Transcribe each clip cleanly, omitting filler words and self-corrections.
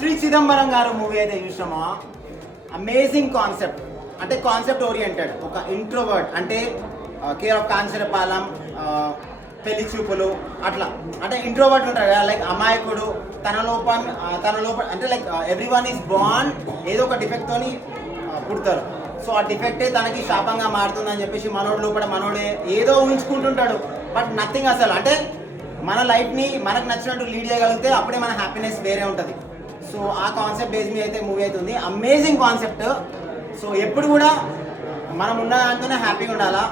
శ్రీ చిదంబరం గారు మూవీ అయితే చూసినామా, amazing concept. అంటే కాన్సెప్ట్ ఓరియంటెడ్, ఒక ఇంట్రోవర్ట్ అంటే కేర్ ఆఫ్ కాంచరపాలెం, పెళ్లి చూపులు అట్లా. అంటే ఇంట్రోవర్ట్ ఉంటారు కదా, లైక్ అమాయకుడు, తన లోపల అంటే like every one is born ఏదో ఒక డిఫెక్ట్తోని పుడతారు. సో ఆ డిఫెక్టే తనకి శాపంగా మారుతుందని చెప్పేసి మనోడు లోపల మనోడే ఏదో ఊహించుకుంటుంటాడు. బట్ నథింగ్ అసలు. అంటే మన లైఫ్ని మనకు నచ్చినట్టు లీడ్ చేయగలిగితే అప్పుడే మన హ్యాపీనెస్ వేరే ఉంటుంది. సో ఆ కాన్సెప్ట్ బేస్ మీద అయితే మూవీ అవుతుంది. Amazing concept. సో ఎప్పుడు కూడా మనం ఉన్న దాంతోనే హ్యాపీగా ఉండాలా.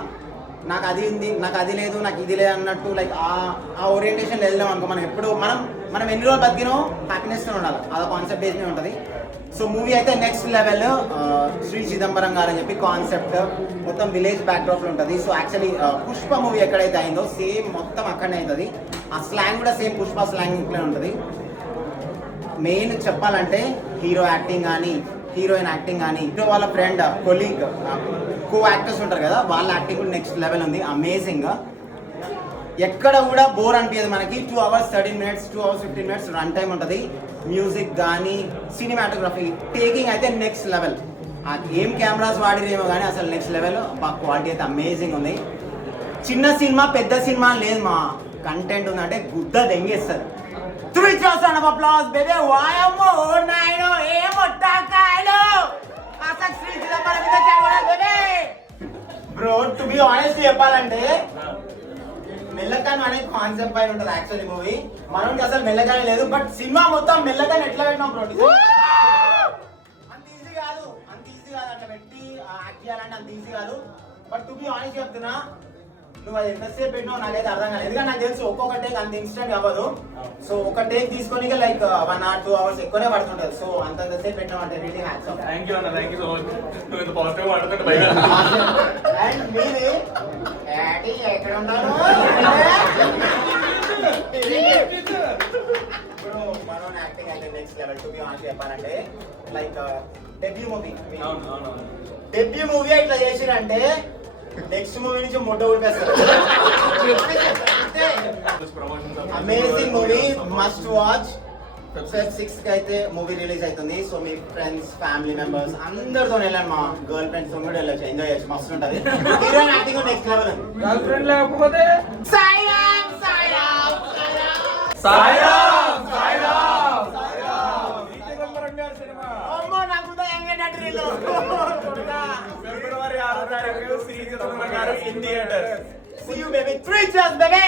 నాకు అది ఉంది, నాకు అది లేదు, నాకు ఇది లేదు అన్నట్టు లైక్ ఆ ఓరియంటేషన్ వెళ్దాం అనుకో, మనం ఎప్పుడు మనం ఎన్ని రోజులు బతికినో హ్యాపీనెస్తో ఉండాలి. అదో కాన్సెప్ట్ బేస్ మీద ఉంటుంది. సో మూవీ అయితే నెక్స్ట్ లెవెల్. శ్రీ చిదంబరం గారు అని చెప్పి కాన్సెప్ట్ మొత్తం విలేజ్ బ్యాక్డ్రాప్లో ఉంటుంది. సో యాక్చువల్లీ పుష్ప మూవీ ఎక్కడైతే అయిందో సేమ్ మొత్తం అక్కడనే అవుతుంది. ఆ స్లాంగ్ కూడా సేమ్ పుష్ప స్లాంగ్ ఇట్లనే ఉంటుంది. మెయిన్ చెప్పాలంటే హీరో యాక్టింగ్ కానీ, హీరోయిన్ యాక్టింగ్ కానీ, హీరో వాళ్ళ ఫ్రెండ్ కొలీగ్ కో యాక్టర్స్ ఉంటారు కదా, వాళ్ళ యాక్టింగ్ కూడా నెక్స్ట్ లెవెల్ ఉంది. అమేజింగ్. ఎక్కడ కూడా బోర్ అనిపించదు మనకి. 2 hours 13 minutes, 2 hours 15 minutes run time ఉంటుంది. మ్యూజిక్ కానీ, సినిమాటోగ్రఫీ, టేకింగ్ అయితే నెక్స్ట్ లెవెల్. ఏం కెమెరాస్ వాడిరేమో కానీ అసలు నెక్స్ట్ లెవెల్. క్వాలిటీ అయితే అమేజింగ్ ఉంది. చిన్న సినిమా పెద్ద సినిమా లేదు, మా కంటెంట్ ఉందంటే గుద్ద దెంగేస్తారు. 3 rounds of applause, baby. వాయమ్మో నాయనో ఏమొట్టాకాయలు అసలు శ్రీ చిదంబరం మీద చెప్పడం baby. Bro to be honest చెప్పాలంటే మెల్లగానే అనే కాన్సెప్ట్ పైన ఉంటుంది యాక్చువల్లీ మూవీ. మనకి అసలు మెల్లగానే లేదు, బట్ సినిమా మొత్తం మెల్లగానే ఎట్లా పెట్టినాం బ్రో. అంత ఈజీ కాదు అట్లా పెట్టి యాక్ట్ చేయాలంటే అంత ఈజీ కాదు. బట్ టు బి ఆనెస్ట్ చెప్తున్నా, నువ్వు అది ఎంతసేపు పెట్టినావు నాకైతే అర్థం కాలేదు. ఎందుకంటే నాకు తెలుసు ఒక్కొక్క టేక్ అంత ఇన్స్టెంట్ అవ్వదు. సో ఒక టేక్ తీసుకొని లైక్ 1 or 2 hours ఎక్కువనే పడుతుంటది. సో అంతసేపు పెట్టినావు అంటే really hats off. Thank you అన్న, థ్యాంక్ యూ సో మచ్. నువ్వు ఇంత పాజిటివ్ మాట్లాడుతుంటే భయమే. అండ్ మీది డాడీ ఎక్కడ ఉన్నారు? ఇప్పుడు మనం యాక్టింగ్ అయితే next level. To be honest చెప్పాలంటే లైక్ డెబ్యూ మూవీ ఇట్లా చేసిరంటే నెక్స్ట్ మూవీ నుంచి మొట్ట ఊడిపేస్తారు. Amazing movie, must watch. Feb 6th కి అయితే మూవీ రిలీజ్ అవుతుంది. సో మీ ఫ్రెండ్స్, ఫ్యామిలీ మెంబర్స్ అందరితో వెళ్ళండి. మా గర్ల్ ఫ్రెండ్స్ తో కూడా వెళ్ళొచ్చు, ఎంజాయ్ చేయొచ్చు, మస్తు ఉంటుంది. Heroine acting next level. Girl friend లేకపోతే సాయిరామ్ అమ్మో నాకు ఫిబ్రవరి 6వ తారీఖు శ్రీ చిదంబరం గారు in theatres. See you baby, 3 cheers baby.